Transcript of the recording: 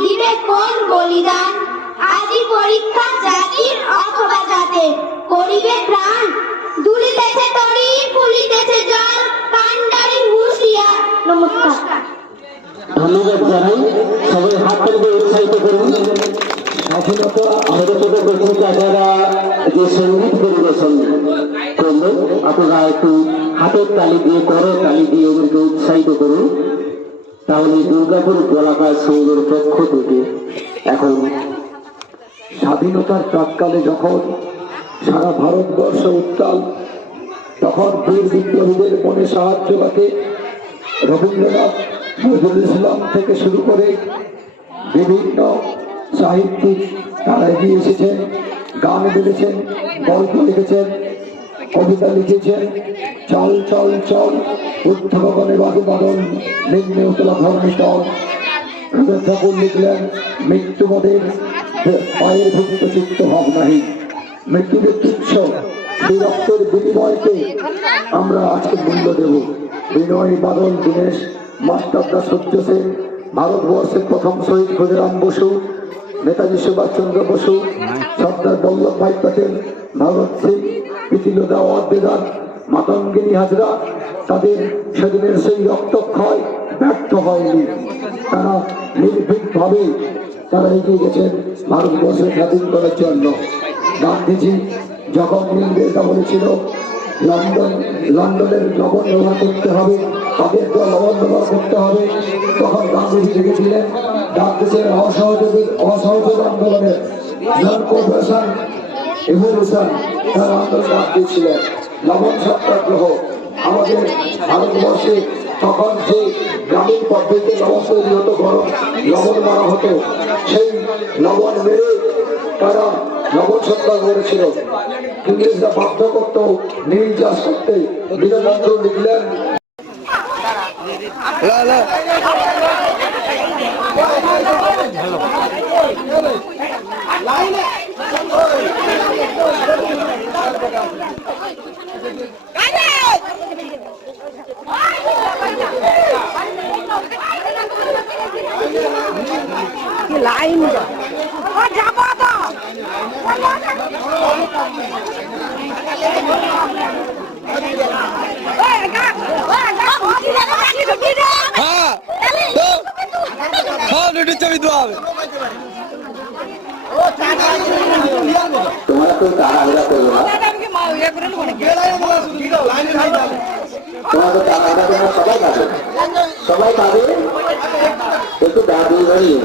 দিবে কোন বলিদান। আজি পরীক্ষা জাতির অথবা জাতের করিবে প্রাণ। দুলিতেছে তরি, ফুলিতেছে জল কান্ডারি হুঁশিয়ার নমস্কার। ধন্যবাদ জানাই। সবাই হাত তালি উৎসাহিত করুন। স্বাধীনতা আমাদের চোখে প্রথম যারা যে সংগীত পরিবেশন করল আপনারা একটু হাতের তালি দিয়ে করো তালি দিয়ে ওদেরকে উৎসাহিত করুন। তাহলে দুর্গাপুর কলাকার সংঘের পক্ষ থেকে এখন স্বাধীনতার প্রাককালে যখন সারা ভারতবর্ষ উত্তাল, তখন বীর বিপ্লবীদের মনে সাহায্য পাতে রবীন্দ্রনাথ নজরুল ইসলাম থেকে শুরু করে বিভিন্ন সাহিত্যিক তারা এগিয়ে এসেছেন, গান বলেছেন গল্প লিখেছেন, কবিতা লিখেছেন। চল চল চল। বুদ্ধ ভবনে বাদু বাদল, নিম্নে উতলা ধর্মী চল রবীন্দ্র ঠাকুর লিখলেন, মৃত্যু মোদের পায়ের ভূমিতে চিত্ত ভাব নাহি। মৃত্যুকে তুচ্ছ সেই রক্তের বিনিময়কে আমরা আজকে মূল্য দেব। বিনয়, বাদল, দীনেশ মাস্টারদা সূর্য সেন, ভারতবর্ষের প্রথম শহীদ ক্ষুদিরাম বসু, নেতাজি সুভাষচন্দ্র বসু, সর্দার বল্লভ ভাই প্যাটেল ভগৎ সিং প্রীতিলতা ওয়াদ্দেদার মাতঙ্গিনী হাজরা, তাদের সেদিনের সেই রক্তক্ষয় ব্যর্থ হয়নি। তারা নির্ভীকভাবে তারা এগিয়ে গেছেন ভারতবর্ষের স্বাধীন করার জন্য। গান্ধীজি যখন ইংরেজরা বলেছিল, লন্ডন, লন্ডনের লবণ ব্যবহার করতে হবে, তাদের তো লবণ ব্যবহার করতে হবে, তখন গান্ধীজি দেখেছিলেন ডাকতেছিলেন অসহযোগ অসহযোগ আন্দোলনের নন তার আন্দোলন আমাদের ভারতবর্ষে তখন যে গ্রামীণ পদ্ধতিতে লবণ তৈরি হতো গরম লবণ মারা সেই লবণ মেরে তারা লবণ সত্যাগ্রহ করেছিল ইংরেজরা বাধ্য করতো ও যাব তো। হ্যাঁ হ্যাঁ ছবি দেওয়া হবে। তোমরা তো তাড়াহুড়া করো না তোমাদের তাড়াহুড়া তোমরা সবাই পাবে সবাই পাবে একটু দাবি বাড়িয়ে।